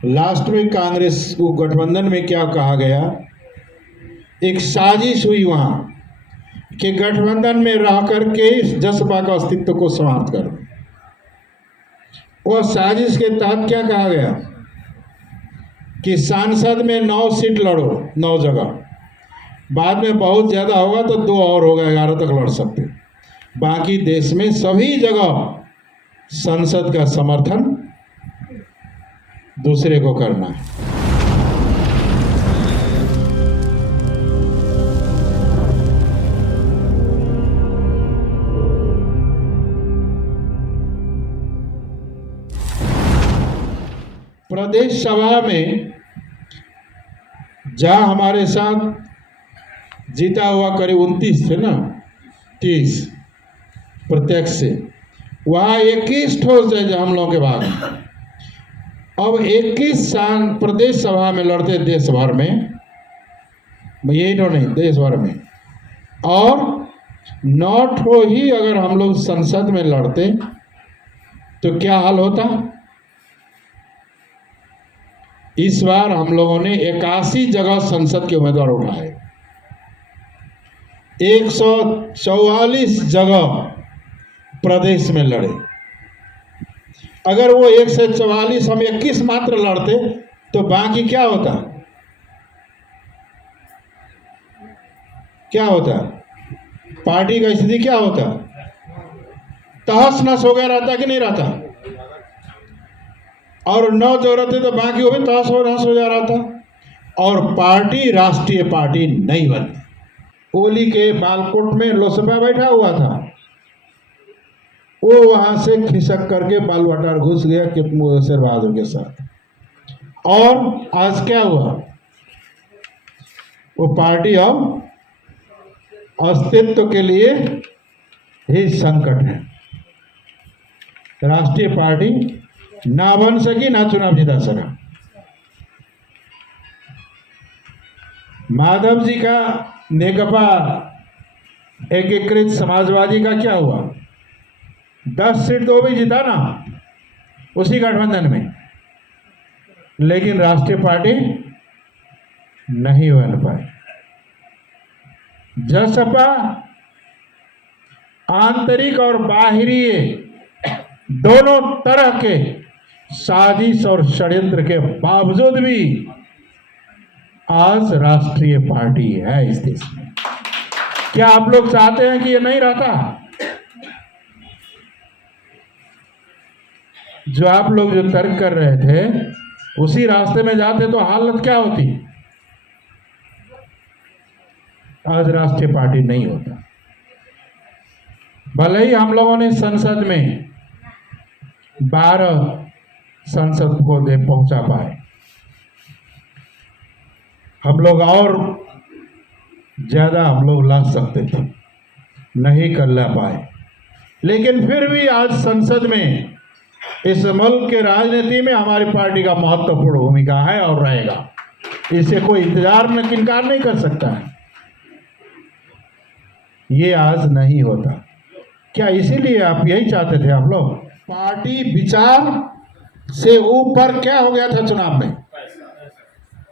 Last में कांग्रेस को गठबंधन में क्या कहा गया, एक साजिश हुई वहां कि गठबंधन में रह करके इस जसपा का अस्तित्व को समाप्त कर दें। वह साजिश के तहत क्या कहा गया कि सांसद में 9 सीट लड़ो, 9 जगह, बाद में बहुत ज्यादा होगा तो 2 और होगा, 11 तक लड़ सकते। बाकी देश में सभी जगह संसद का समर्थन दूसरे को करना है। प्रदेश सभा में जहां हमारे साथ जीता हुआ करीब 29 थे ना, 30 प्रत्यक्ष से, वहां 21 ठोस है जो हम लोगों के भाग। अब 21 साल प्रदेश सभा में लड़ते देश भर में, यही तो नहीं देश भर में, और 9 ठो ही अगर हम लोग संसद में लड़ते तो क्या हाल होता। इस बार हम लोगों ने 81 जगह संसद के उम्मीदवार उठाए, 144 जगह प्रदेश में लड़े। अगर वो 144 हम 21 मात्र लड़ते तो बाकी क्या होता, पार्टी का स्थिति क्या होता, तहस नहस हो गया रहता कि नहीं रहता। और 9 जो रहते तो बाकी वो भी तहस नहस हो जा रहा था और पार्टी राष्ट्रीय पार्टी नहीं बनती। ओली के बालकोट में लोसपा बैठा हुआ था, वो वहां से खिसक करके बालवाटार घुस गया शेर बहादुर के साथ। और आज क्या हुआ, वो पार्टी अब अस्तित्व के लिए ही संकट है। राष्ट्रीय पार्टी ना बन सकी, ना चुनाव जिता सका। माधव जी का नेकपा एकीकृत समाजवादी का क्या हुआ, 10 सीट तो भी जीता ना उसी गठबंधन में, लेकिन राष्ट्रीय पार्टी नहीं बन पाई। जसपा आंतरिक और बाहरी दोनों तरह के साजिश और षड्यंत्र के बावजूद भी आज राष्ट्रीय पार्टी है इस देश में। क्या आप लोग चाहते हैं कि ये नहीं रहता? जो आप लोग जो तर्क कर रहे थे उसी रास्ते में जाते तो हालत क्या होती। आज राष्ट्रीय पार्टी नहीं होता। भले ही हम लोगों ने संसद में 12 संसद को दे पहुंचा पाए, हम लोग और ज्यादा हम लोग ला सकते थे, नहीं कर ला पाए। लेकिन फिर भी आज संसद में इस मुल्क के राजनीति में हमारी पार्टी का महत्वपूर्ण भूमिका है और रहेगा। इससे कोई इनकार नहीं कर सकता है। ये आज नहीं होता। क्या इसीलिए आप यही चाहते थे? आप लोग पार्टी विचार से ऊपर क्या हो गया था चुनाव में?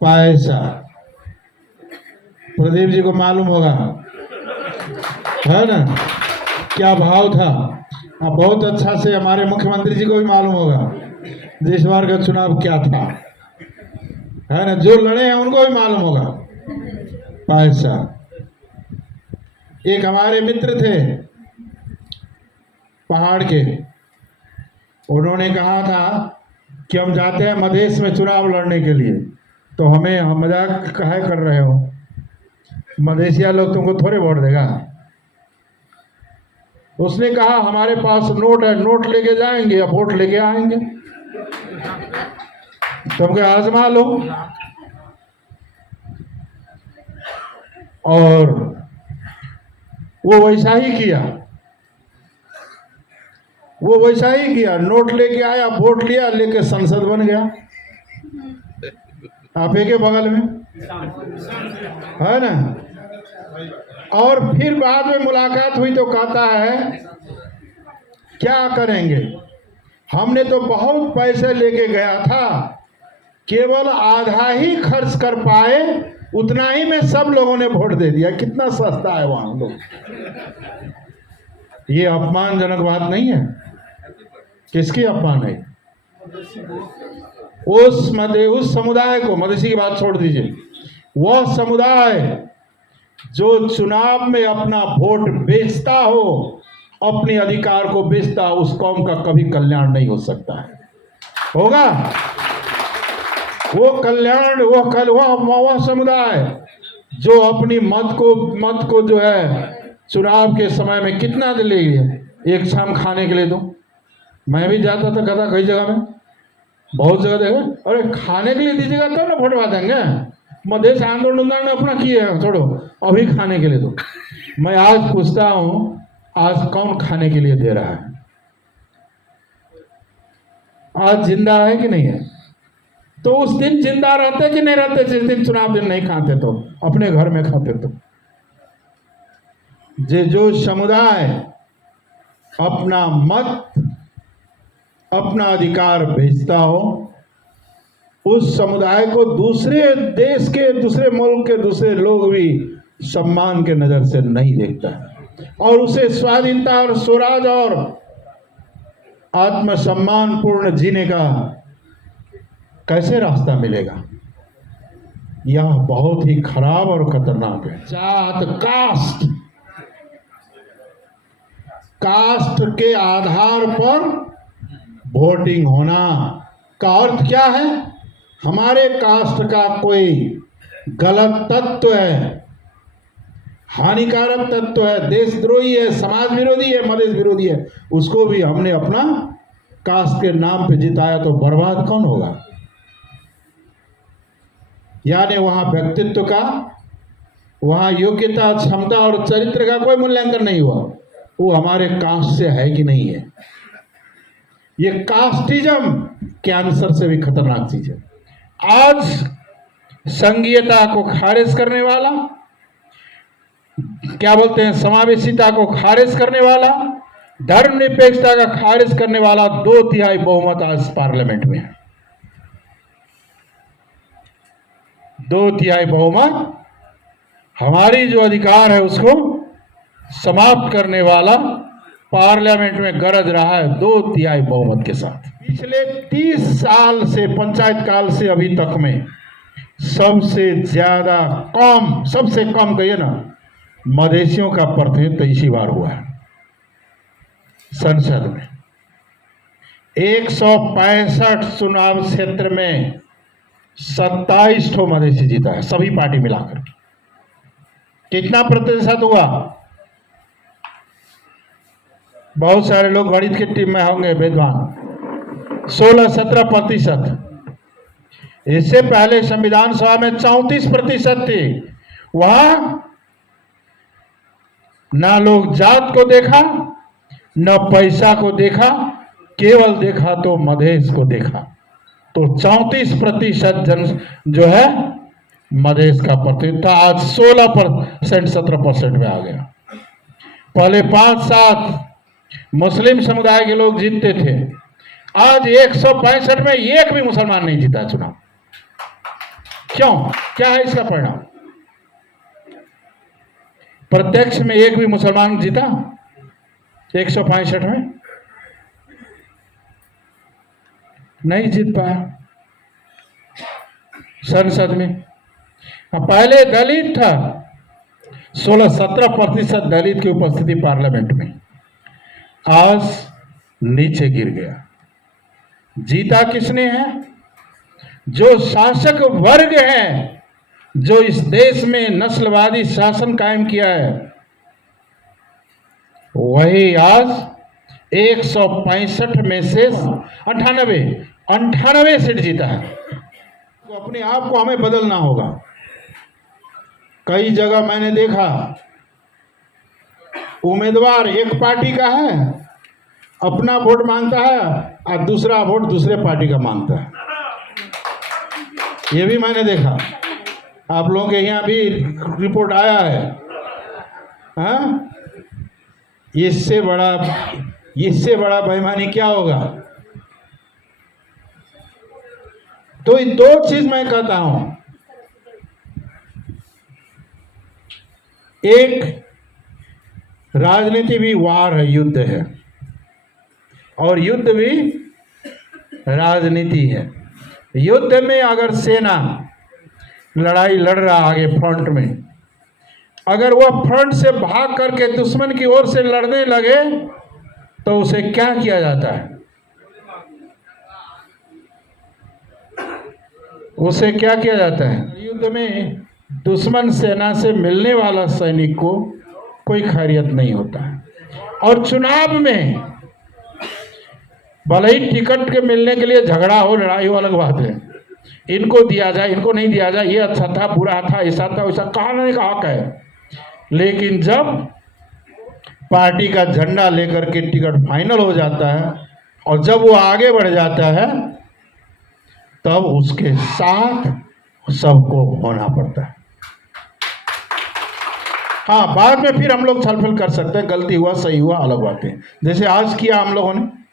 पैसा। प्रदीप जी को मालूम होगा, है ना, क्या भाव था। अब बहुत अच्छा से हमारे मुख्यमंत्री जी को भी मालूम होगा इस बार का चुनाव क्या था, है ना। जो लड़े हैं उनको भी मालूम होगा। पैसा। एक हमारे मित्र थे पहाड़ के, उन्होंने कहा था कि हम जाते हैं मधेश में चुनाव लड़ने के लिए, तो हमें हम मजाक काहे कर रहे हो, मधेशिया लोग तुमको थोड़े वोट देगा। उसने कहा हमारे पास नोट है, नोट लेके जाएंगे या वोट लेके आएंगे, तुमको आजमा लो। और वो वैसा ही किया, नोट लेके आया, वोट लिया, लेके संसद बन गया। आप के बगल में, है ना। और फिर बाद में मुलाकात हुई तो कहता है क्या करेंगे, हमने तो बहुत पैसे लेके गया था, केवल आधा ही खर्च कर पाए, उतना ही में सब लोगों ने वोट दे दिया। कितना सस्ता है वहां लोग। ये अपमानजनक बात नहीं है? किसकी अपमान है? उस समुदाय को, मधेसी की बात छोड़ दीजिए, वह समुदाय जो चुनाव में अपना वोट बेचता हो, अपने अधिकार को बेचता, उस कौम का कभी कल्याण नहीं हो सकता है। होगा वो कल्याण, वह समुदाय जो अपनी मत को जो है चुनाव के समय में कितना दे लेगी? एक शाम खाने के लिए दो। मैं भी जाता था गधा कई जगह में, बहुत जगह देखा, अरे खाने के लिए दीजिएगा तब ना वोटवा देंगे। मधेश आंदोलन अपना किए हैं, छोड़ो, अभी खाने के लिए दो। मैं आज पूछता हूं, आज कौन खाने के लिए दे रहा है? आज जिंदा है कि नहीं है? तो उस दिन जिंदा रहते कि नहीं रहते जिस दिन चुनाव दिन नहीं खाते, तो अपने घर में खाते। तो जो समुदाय अपना मत, अपना अधिकार बेचता हो, उस समुदाय को दूसरे देश के, दूसरे मुल्क के दूसरे लोग भी सम्मान के नजर से नहीं देखता है, और उसे स्वाधीनता और स्वराज और आत्मसम्मान पूर्ण जीने का कैसे रास्ता मिलेगा? यह बहुत ही खराब और खतरनाक है। जात, कास्ट के आधार पर वोटिंग होना का अर्थ क्या है? हमारे कास्ट का कोई गलत तत्व है, हानिकारक तत्व है, देशद्रोही है, समाज विरोधी है, मधेश विरोधी है, उसको भी हमने अपना कास्ट के नाम पे जिताया, तो बर्बाद कौन होगा? यानी वहां व्यक्तित्व का, वहां योग्यता, क्षमता और चरित्र का कोई मूल्यांकन नहीं हुआ, वो हमारे कास्ट से है कि नहीं है। ये कास्टिज्म कैंसर से भी खतरनाक चीज है। आज संघीयता को खारिज करने वाला, क्या बोलते हैं, समावेशिता को खारिज करने वाला, धर्मनिरपेक्षता का खारिज करने वाला 2/3 बहुमत आज पार्लियामेंट में है। 2/3 बहुमत हमारी जो अधिकार है उसको समाप्त करने वाला पार्लियामेंट में गरज रहा है 2/3 बहुमत के साथ। पिछले 30 साल से, पंचायत काल से अभी तक में सबसे ज्यादा कम, सबसे कम कहिए ना, मधेसियों का प्रतिनिधित्व इसी बार हुआ है संसद में। 165 चुनाव क्षेत्र में 27 ठो मधेसी जीता है, सभी पार्टी मिलाकर। कितना प्रतिशत हुआ? बहुत सारे लोग गणित की टीम में होंगे विद्वान, 16-17%। इससे पहले संविधान सभा में 34% थी। वहां ना लोग जात को देखा, न पैसा को देखा, केवल देखा तो मधेश को देखा। तो 34% जन जो है मधेश का प्रतिनिधित्व आज 16%, 17% में आ गया। पहले 5-7 मुस्लिम समुदाय के लोग जीतते थे, आज 165 में एक भी मुसलमान नहीं जीता चुनाव। क्यों? क्या है इसका परिणाम? प्रत्यक्ष में एक भी मुसलमान जीता 165 में? नहीं जीत पाया संसद में। पहले दलित था, 16-17% दलित की उपस्थिति पार्लियामेंट में, आज नीचे गिर गया। जीता किसने है? जो शासक वर्ग है, जो इस देश में नस्लवादी शासन कायम किया है, वही आज 165 में से 98 सीट जीता है। तो अपने आप को हमें बदलना होगा। कई जगह मैंने देखा, उम्मीदवार एक पार्टी का है, अपना वोट मांगता है, और दूसरा वोट दूसरे पार्टी का मांगता है। ये भी मैंने देखा, आप लोगों के यहाँ भी रिपोर्ट आया है। हाँ, इससे बड़ा बेईमानी क्या होगा? तो ये दो चीज मैं कहता हूं, एक राजनीति भी वार है, युद्ध है, और युद्ध भी राजनीति है। युद्ध में अगर सेना लड़ाई लड़ रहा आगे फ्रंट में, अगर वह फ्रंट से भाग करके दुश्मन की ओर से लड़ने लगे तो उसे क्या किया जाता है? उसे क्या किया जाता है? युद्ध में दुश्मन सेना से मिलने वाला सैनिक को कोई खैरियत नहीं होता है। और चुनाव में भले ही टिकट के मिलने के लिए झगड़ा हो, लड़ाई हो, अलग बात है, इनको दिया जाए, इनको नहीं दिया जाए, ये अच्छा था, बुरा था, ऐसा था, वैसा, कहने का हक है। लेकिन जब पार्टी का झंडा लेकर के टिकट फाइनल हो जाता है और जब वो आगे बढ़ जाता है, तब उसके साथ सबको होना पड़ता है। हाँ, बाद में फिर हम लोग छलफल कर सकते हैं, गलती हुआ, सही हुआ, अलग बात है, जैसे आज किया हम लोगों ने।